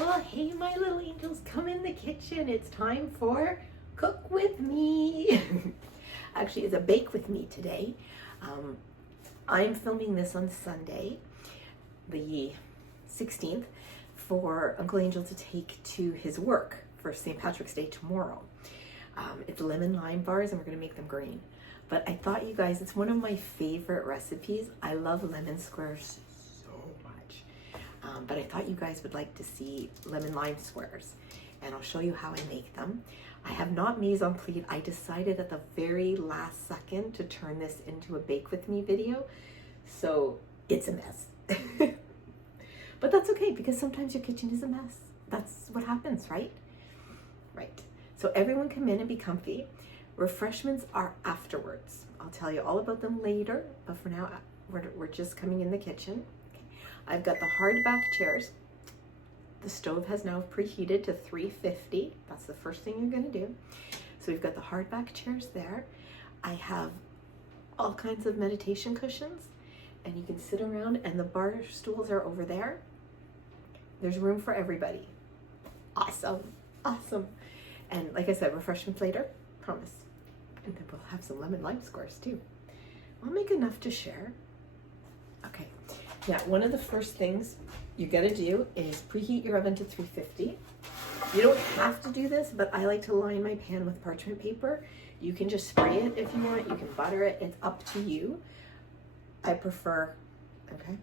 Well, hey, my little angels, come in the kitchen. It's time for Cook With Me. Actually, it's a Bake With Me today. I'm filming this on Sunday, the 16th, for Uncle Angel to take to his work for St. Patrick's Day tomorrow. It's lemon lime bars, and we're going to make them green. But I thought, you guys, it's one of my favorite recipes. I love lemon squares so much. But I thought you guys would like to see lemon lime squares, and I'll show you how I make them. I have not mise en place. I decided at the very last second to turn this into a Bake With Me video, so it's a mess. But that's okay, because sometimes your kitchen is a mess. That's what happens, right? Right. So everyone come in and be comfy. Refreshments are afterwards. I'll tell you all about them later, but for now, we're just coming in the kitchen. Okay. I've got the hardback chairs. The stove has now preheated to 350. That's the first thing you're going to do. So we've got the hardback chairs there. I have all kinds of meditation cushions, and you can sit around, and the bar stools are over there. There's room for everybody. Awesome. Awesome. And like I said, refreshments later, promise. And then we'll have some lemon lime squares too. I'll make enough to share. Okay. Now, one of the first things you gotta do is preheat your oven to 350. You don't have to do this, but I like to line my pan with parchment paper. You can just spray it if you want. You can butter it. It's up to you. I prefer, okay?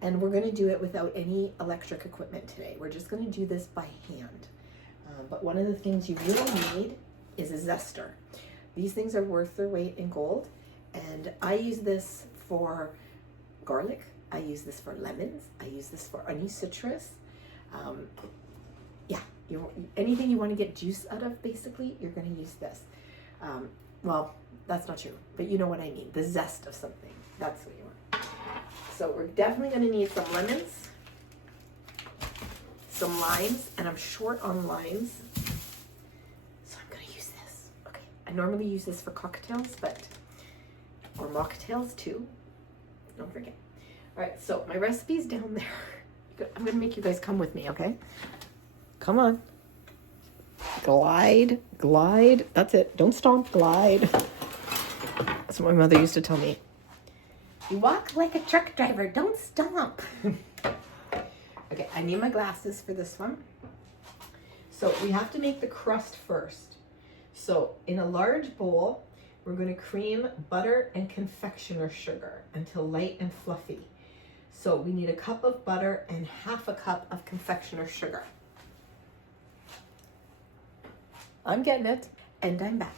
And we're gonna do it without any electric equipment today. We're just gonna do this by hand. But one of the things you really need is a zester. These things are worth their weight in gold. And I use this for garlic. I use this for lemons. I use this for any citrus. Yeah, anything you want to get juice out of, basically, you're going to use this. Well, that's not true, but you know what I mean. The zest of something. That's what you want. So we're definitely going to need some lemons, some limes, and I'm short on limes, so I'm going to use this. Okay, I normally use this for cocktails, or mocktails too. Don't forget. All right, so my recipe's down there. I'm gonna make you guys come with me, okay? Come on. Glide, glide. That's it. Don't stomp, glide. That's what my mother used to tell me. You walk like a truck driver, don't stomp. Okay, I need my glasses for this one. So we have to make the crust first. So in a large bowl, we're going to cream butter and confectioner sugar until light and fluffy. So we need a cup of butter and half a cup of confectioner sugar. I'm getting it, and I'm back.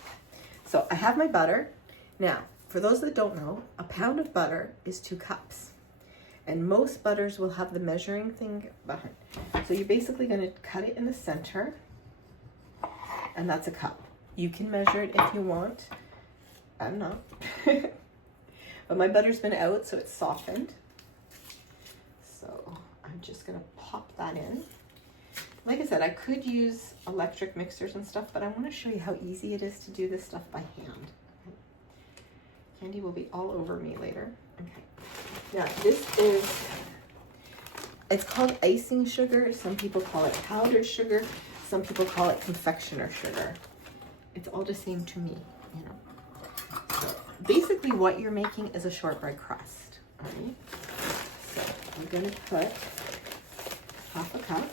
So I have my butter. Now, for those that don't know, a pound of butter is 2 cups. And most butters will have the measuring thing behind. So you're basically going to cut it in the center, and that's a cup. You can measure it if you want. I'm not. But my butter's been out, so it's softened. So I'm just going to pop that in. Like I said, I could use electric mixers and stuff, but I want to show you how easy it is to do this stuff by hand. Okay. Candy will be all over me later. Okay. Now, it's called icing sugar. Some people call it powdered sugar. Some people call it confectioner sugar. It's all the same to me, you know. So basically what you're making is a shortbread crust, all right? So I'm gonna put half a cup.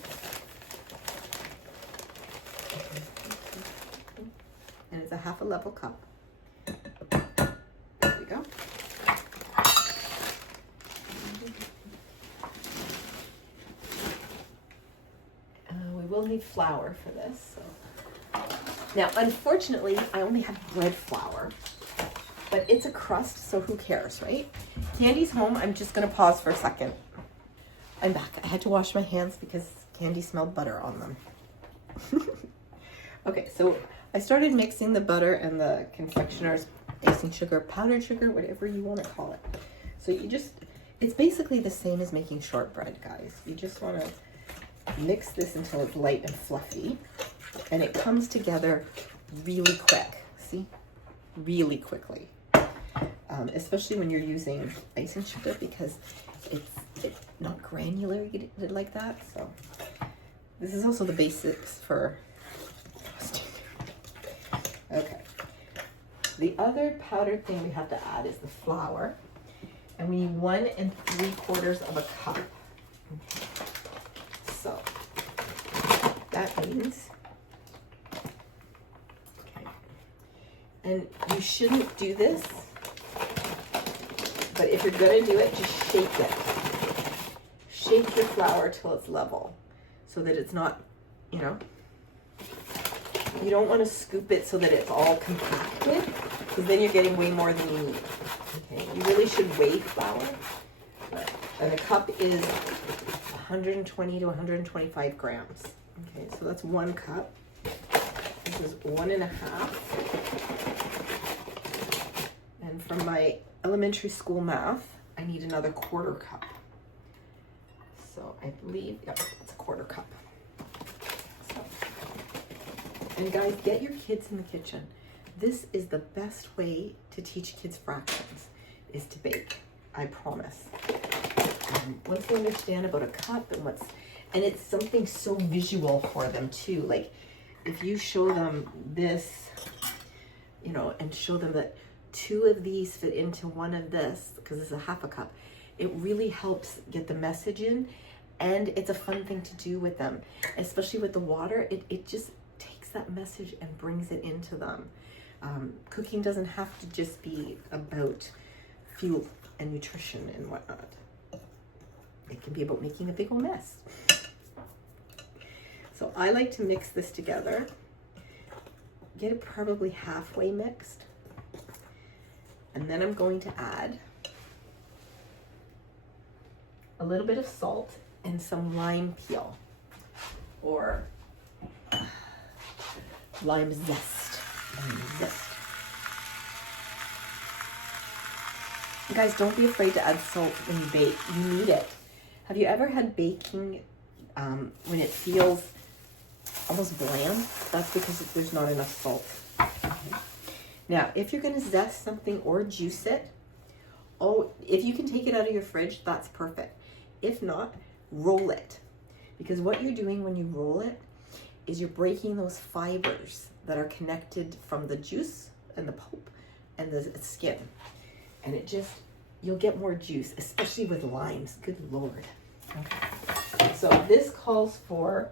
And it's a half a level cup. There we go. We'll need flour for this. So. Now, unfortunately, I only have bread flour, but it's a crust, so who cares, right? Candy's home. I'm just going to pause for a second. I'm back. I had to wash my hands because Candy smelled butter on them. Okay, so I started mixing the butter and the confectioner's icing sugar, powdered sugar, whatever you want to call it. So it's basically the same as making shortbread, guys. You just want to mix this until it's light and fluffy, and it comes together really quick. See? Really quickly. Especially when you're using icing sugar, because it's not granulated like that. So This is also the basics for frosting. Okay. The other powdered thing we have to add is the flour. And we need 1 3/4 of a cup. Okay. So that means, okay. And you shouldn't do this, but if you're gonna do it, just shake it. Shake your flour till it's level so that it's not, you know, you don't want to scoop it so that it's all compacted, because then you're getting way more than you need. Okay, you really should weigh flour, and a cup is 120 to 125 grams. Okay, so that's 1 cup. This is 1 1/2. And from my elementary school math, I need another 1/4 cup. So I believe, yep, it's a 1/4 cup. So, and guys, get your kids in the kitchen. This is the best way to teach kids fractions, is to bake. I promise. Once they understand about a cup and it's something so visual for them too. Like if you show them this, you know, and show them that 2 of these fit into 1 of this, because it's a 1/2 cup, it really helps get the message in, and it's a fun thing to do with them, especially with the water. It just takes that message and brings it into them. Cooking doesn't have to just be about fuel and nutrition and whatnot. It can be about making a big old mess. So I like to mix this together. Get it probably halfway mixed. And then I'm going to add a little bit of salt and some lime peel, or lime zest. Guys, don't be afraid to add salt when you bake. You need it. Have you ever had baking when it feels almost bland? That's because there's not enough salt. Okay. Now, if you're going to zest something or juice it, if you can take it out of your fridge, that's perfect. If not, roll it. Because what you're doing when you roll it is you're breaking those fibers that are connected from the juice and the pulp and the skin. And you'll get more juice, especially with limes. Good Lord. Okay. So this calls for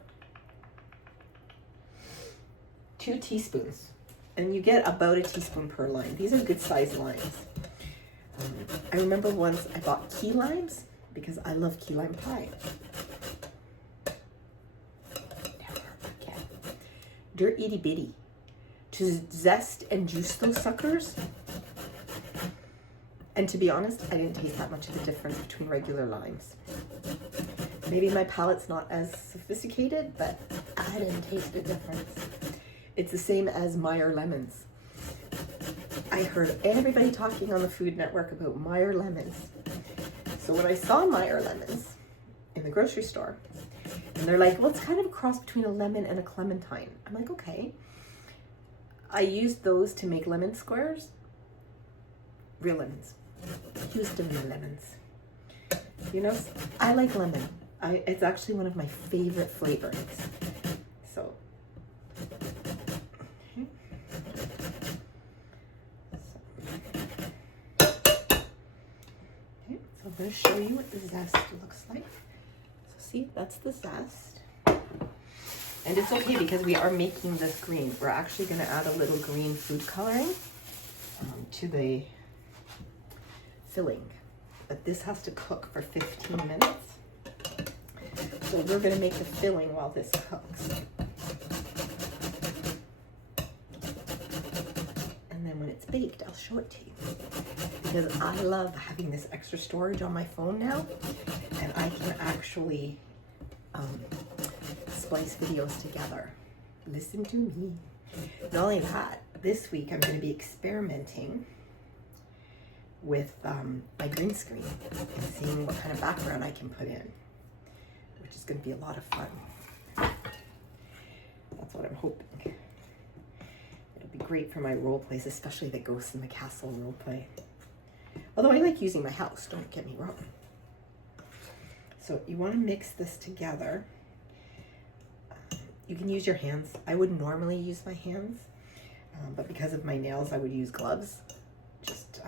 2 teaspoons. And you get about a teaspoon per lime. These are good sized limes. I remember once I bought key limes because I love key lime pie. They're itty bitty. To zest and juice those suckers, and to be honest, I didn't taste that much of a difference between regular limes. Maybe my palate's not as sophisticated, but I didn't taste a difference. It's the same as Meyer lemons. I heard everybody talking on the Food Network about Meyer lemons. So when I saw Meyer lemons in the grocery store, and they're like, well, it's kind of a cross between a lemon and a clementine. I'm like, okay. I used those to make lemon squares. Real lemons. Used them in lemons. You know, I like lemon. It's actually one of my favorite flavors. So, I'm going to show you what the zest looks like. So see, that's the zest. And it's okay because we are making this green. We're actually going to add a little green food coloring to the filling. But this has to cook for 15 minutes. So we're going to make the filling while this cooks. And then when it's baked, I'll show it to you. Because I love having this extra storage on my phone now, and I can actually splice videos together. Listen to me. Not only that, this week I'm going to be experimenting with my green screen and seeing what kind of background I can put in, which is going to be a lot of fun. That's what I'm hoping. It'll be great for my role plays, especially the Ghosts in the Castle role play. Although I like using my house, don't get me wrong. So you want to mix this together. You can use your hands. I would normally use my hands, but because of my nails, I would use gloves. Just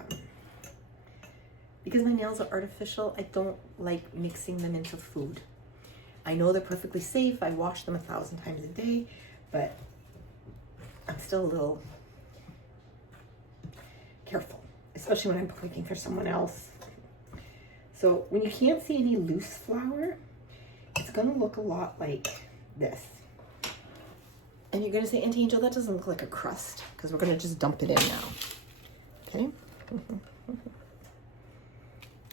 because my nails are artificial, I don't like mixing them into food. I know they're perfectly safe. I wash them 1,000 times a day, but I'm still a little careful, especially when I'm cooking for someone else. So when you can't see any loose flour, it's gonna look a lot like this. And you're gonna say, Auntie Angel, that doesn't look like a crust, because we're gonna just dump it in now, okay?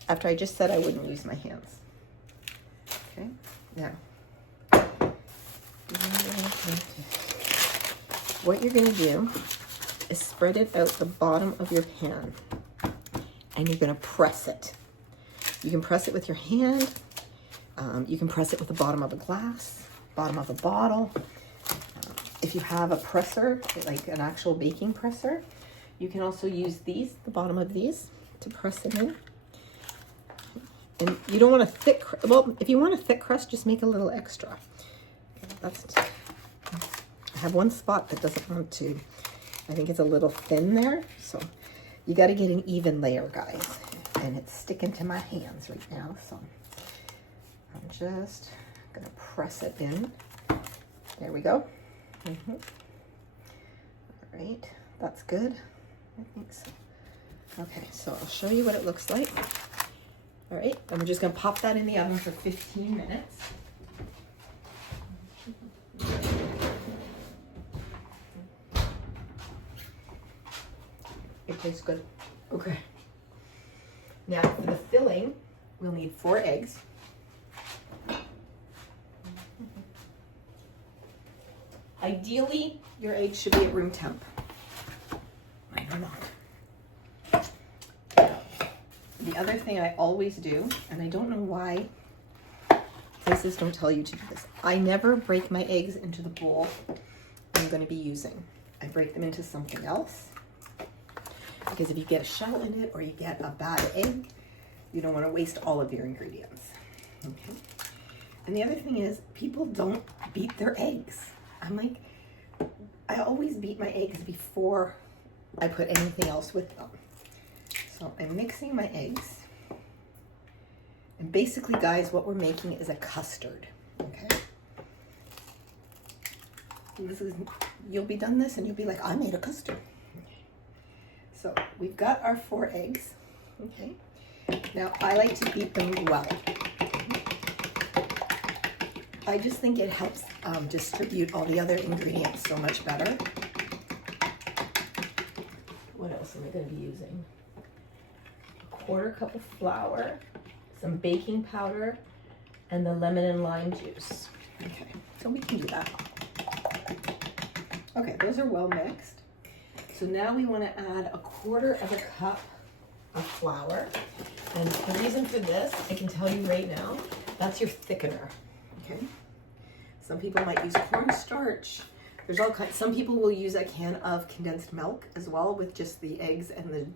After I just said I wouldn't use my hands. Okay, now. What you're gonna do is spread it out the bottom of your pan, and you're gonna press it. You can press it with your hand. You can press it with the bottom of a glass, bottom of a bottle. If you have a presser, like an actual baking presser, you can also use these, the bottom of these, to press it in. And you don't want a thick, well, if you want a thick crust, just make a little extra. I have one spot that doesn't want to, I think it's a little thin there. So you got to get an even layer, guys. And it's sticking to my hands right now. So I'm just going to press it in. There we go. All right, that's good. I think so. Okay, so I'll show you what it looks like. All right, and we're just gonna pop that in the oven for 15 minutes. It tastes good. Okay. Now for the filling, we'll need 4 eggs. Ideally, your eggs should be at room temp. Mine are not. The other thing I always do, and I don't know why places don't tell you to do this, I never break my eggs into the bowl I'm going to be using. I break them into something else, because if you get a shell in it or you get a bad egg, you don't want to waste all of your ingredients. Okay. And the other thing is, people don't beat their eggs. I'm like, I always beat my eggs before I put anything else with them. So I'm mixing my eggs. And basically, guys, what we're making is a custard, okay? This is, you'll be done this and you'll be like, I made a custard. Okay. So we've got our 4 eggs, okay? Now, I like to beat them well. I just think it helps distribute all the other ingredients so much better. What else am I going to be using? A 1/4 cup of flour, some baking powder, and the lemon and lime juice. Okay, so we can do that. Okay, those are well mixed. So now we want to add a 1/4 cup of flour. And the reason for this, I can tell you right now, that's your thickener. Okay, some people might use cornstarch. There's all kinds. Some people will use a can of condensed milk as well with just the eggs and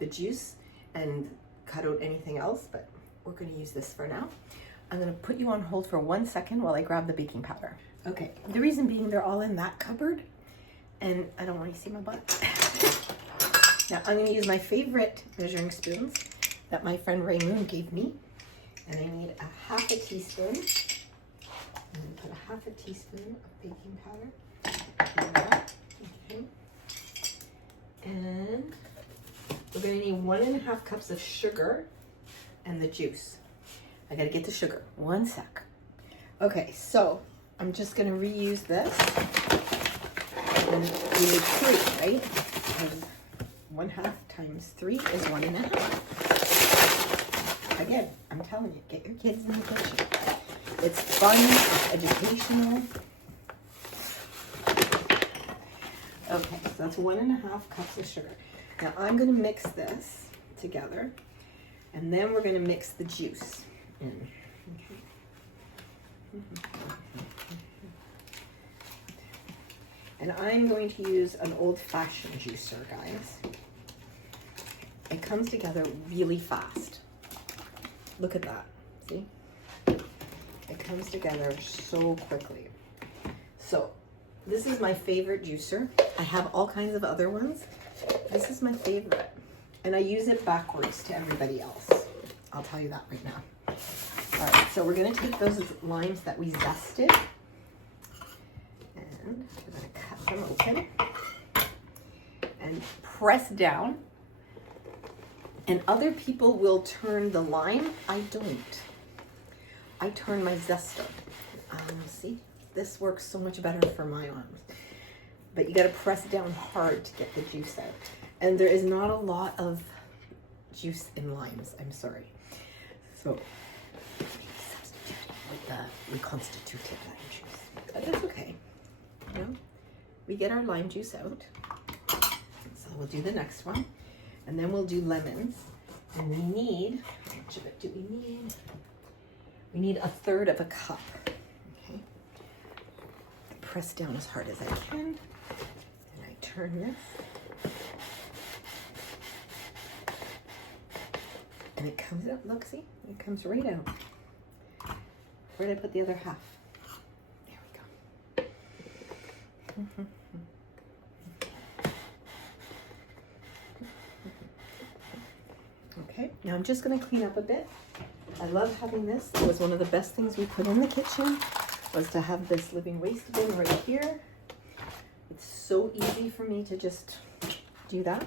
the juice and cut out anything else, but we're going to use this for now. I'm going to put you on hold for 1 second while I grab the baking powder. Okay, the reason being they're all in that cupboard and I don't want you to see my butt. Now I'm going to use my favorite measuring spoons that my friend Raymond gave me. And I need a 1/2 teaspoon. I'm going to put a 1/2 teaspoon of baking powder in that. Okay. And we're going to need 1.5 cups of sugar and the juice. I got to get the sugar. 1 sec. Okay, so I'm just going to reuse this. And we need 3, right? And 1/2 times 3 is 1.5. Again, I'm telling you, get your kids in the kitchen. It's fun, it's educational. Okay, so that's 1.5 cups of sugar. Now I'm going to mix this together, and then we're going to mix the juice in. Okay. And I'm going to use an old-fashioned juicer, guys. It comes together really fast. Look at that, see? It comes together so quickly. So this is my favorite juicer. I have all kinds of other ones. This is my favorite. And I use it backwards to everybody else. I'll tell you that right now. All right, so we're gonna take those limes that we zested and we're gonna cut them open and press down. And other people will turn the lime. I don't. I turn my zester. See, this works so much better for my arms. But you gotta press down hard to get the juice out. And there is not a lot of juice in limes, I'm sorry. So, with the reconstituted lime juice. But that's okay. You know, we get our lime juice out. So we'll do the next one. And then we'll do lemons. And we need, how much of it do we need? We need 1/3 of a cup. Okay. I press down as hard as I can. And I turn this. And it comes out, look, see? It comes right out. Where did I put the other half? There we go. Okay, now I'm just gonna clean up a bit. I love having this. It was one of the best things we put in the kitchen, was to have this living waste bin right here. It's so easy for me to just do that.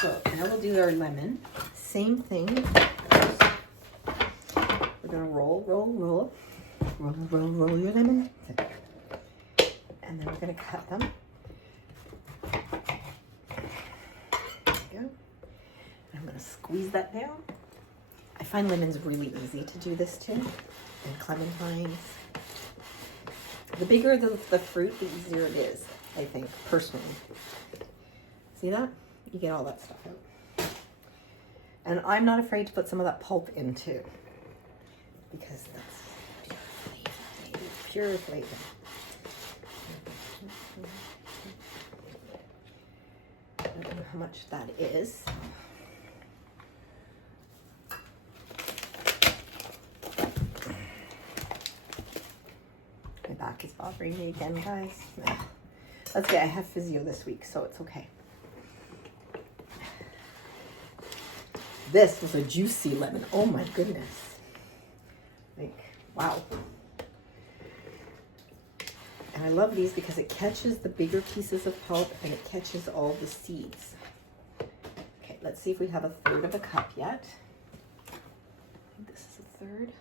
So now we'll do our lemon. Same thing. We're gonna roll your lemon. And then we're gonna cut them. There we go. I'm gonna squeeze that down. I find lemons really easy to do this too, and clementines. The bigger the fruit, the easier it is, I think, personally. See that? You get all that stuff out. And I'm not afraid to put some of that pulp in too, because that's pure flavor. I don't know how much that is. My back is bothering me again, guys. That's okay, I have physio this week, so it's okay. This was a juicy lemon. Oh my goodness. Like, wow. And I love these because it catches the bigger pieces of pulp and it catches all the seeds. Okay, let's see if we have 1/3 of a cup yet. I think this is 1/3.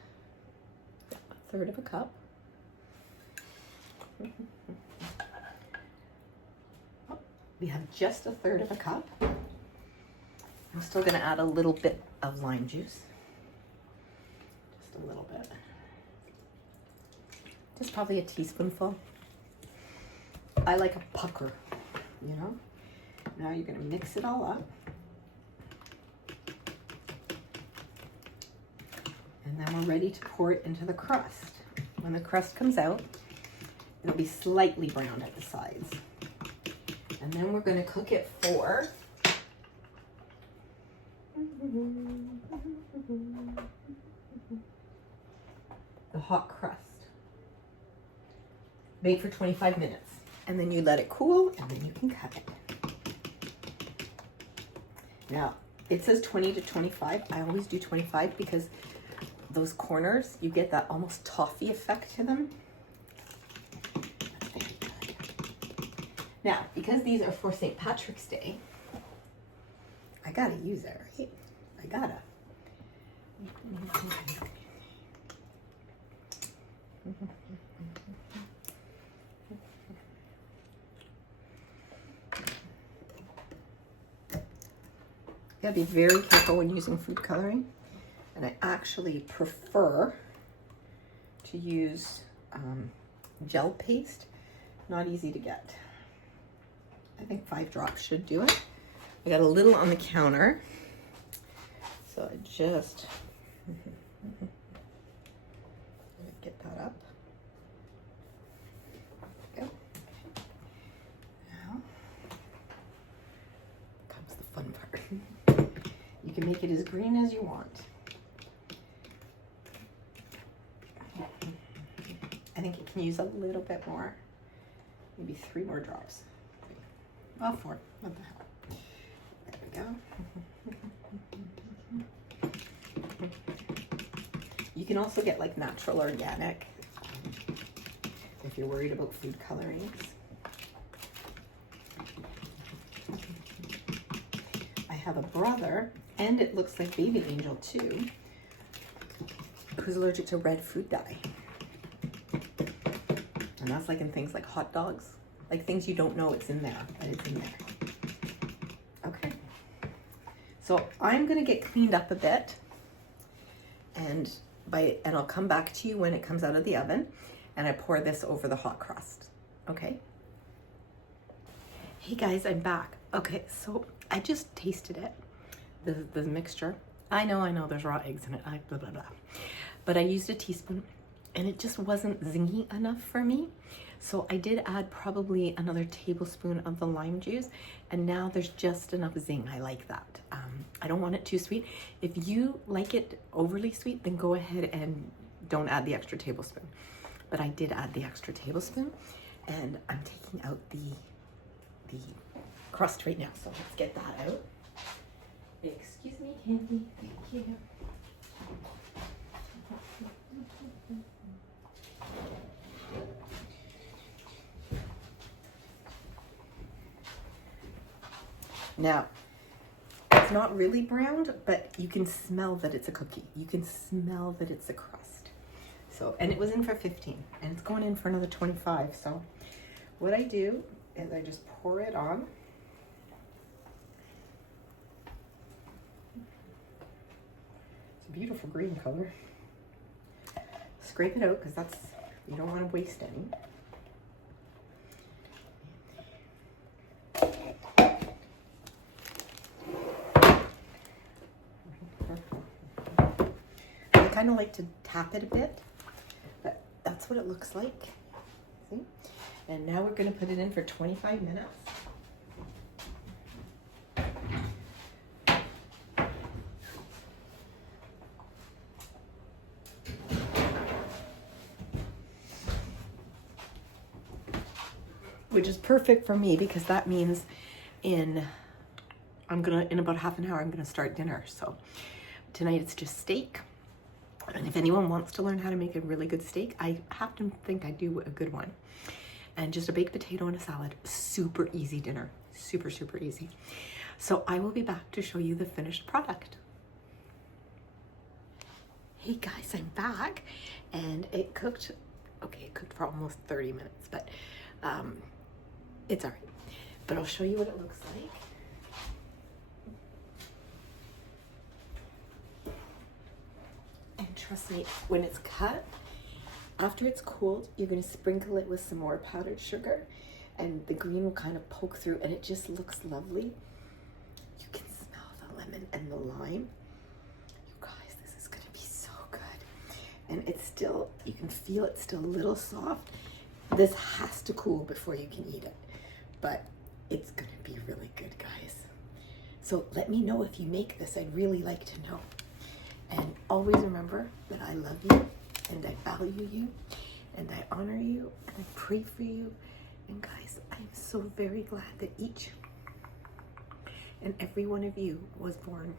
1/3 of a cup. Oh, we have just 1/3 of a cup. I'm still going to add a little bit of lime juice. Just a little bit. Just probably a teaspoonful. I like a pucker, you know? Now you're going to mix it all up. And then we're ready to pour it into the crust. When the crust comes out, it'll be slightly brown at the sides. And then we're going to cook it for the hot crust. Bake for 25 minutes. And then you let it cool and then you can cut it. Now, it says 20 to 25. I always do 25 because those corners, you get that almost toffee effect to them. That's very good. Now, because these are for St. Patrick's Day, I gotta use it, right? I gotta. You gotta be very careful when using food coloring. And I actually prefer to use gel paste. Not easy to get. I think 5 drops should do it. I got a little on the counter. So I just get that up. There we go. Okay. Now comes the fun part. You can make it as green as you want. I think You can use a little bit more, maybe 3 more drops. Well, 4, what the hell. There we go. You can also get like natural organic if you're worried about food colorings. I have a brother, and it looks like baby Angel too, who's allergic to red food dye. And that's like in things like hot dogs, like things you don't know it's in there, but it's in there. Okay. So I'm gonna get cleaned up a bit, and I'll come back to you when it comes out of the oven, and I pour this over the hot crust. Okay. Hey guys, I'm back. Okay, so I just tasted it. The mixture. I know. There's raw eggs in it. Blah blah blah. But I used a teaspoon, and it just wasn't zingy enough for me. So I did add probably another tablespoon of the lime juice, and now there's just enough zing. I like that. I don't want it too sweet. If you like it overly sweet, then go ahead and don't add the extra tablespoon. But I did add the extra tablespoon, and I'm taking out the crust right now. So let's get that out. Excuse me, Candy. Thank you. Now, it's not really browned, but you can smell that it's a cookie. You can smell that it's a crust. So, and it was in for 15, and it's going in for another 25. So what I do is I just pour it on. It's a beautiful green color. Scrape it out, because that's, you don't want to waste any. I kind of like to tap it a bit, but that's what it looks like. See? And now we're going to put it in for 25 minutes. Which is perfect for me, because that means in about half an hour I'm gonna start dinner. So tonight it's just steak. And if anyone wants to learn how to make a really good steak, I have to think I do a good one. And just a baked potato and a salad. Super easy dinner. Super, super easy. So I will be back to show you the finished product. Hey guys, I'm back. And it cooked, okay, it cooked for almost 30 minutes, but it's all right. But I'll show you what it looks like. And trust me, when it's cut, after it's cooled, you're going to sprinkle it with some more powdered sugar, and the green will kind of poke through, and it just looks lovely. You can smell the lemon and the lime. You guys, this is going to be so good. And it's still, you can feel it's still a little soft. This has to cool before you can eat it, but it's going to be really good, guys. So let me know if you make this. I'd really like to know. And always remember that I love you, and I value you, and I honor you, and I pray for you. And guys, I'm so very glad that each and every one of you was born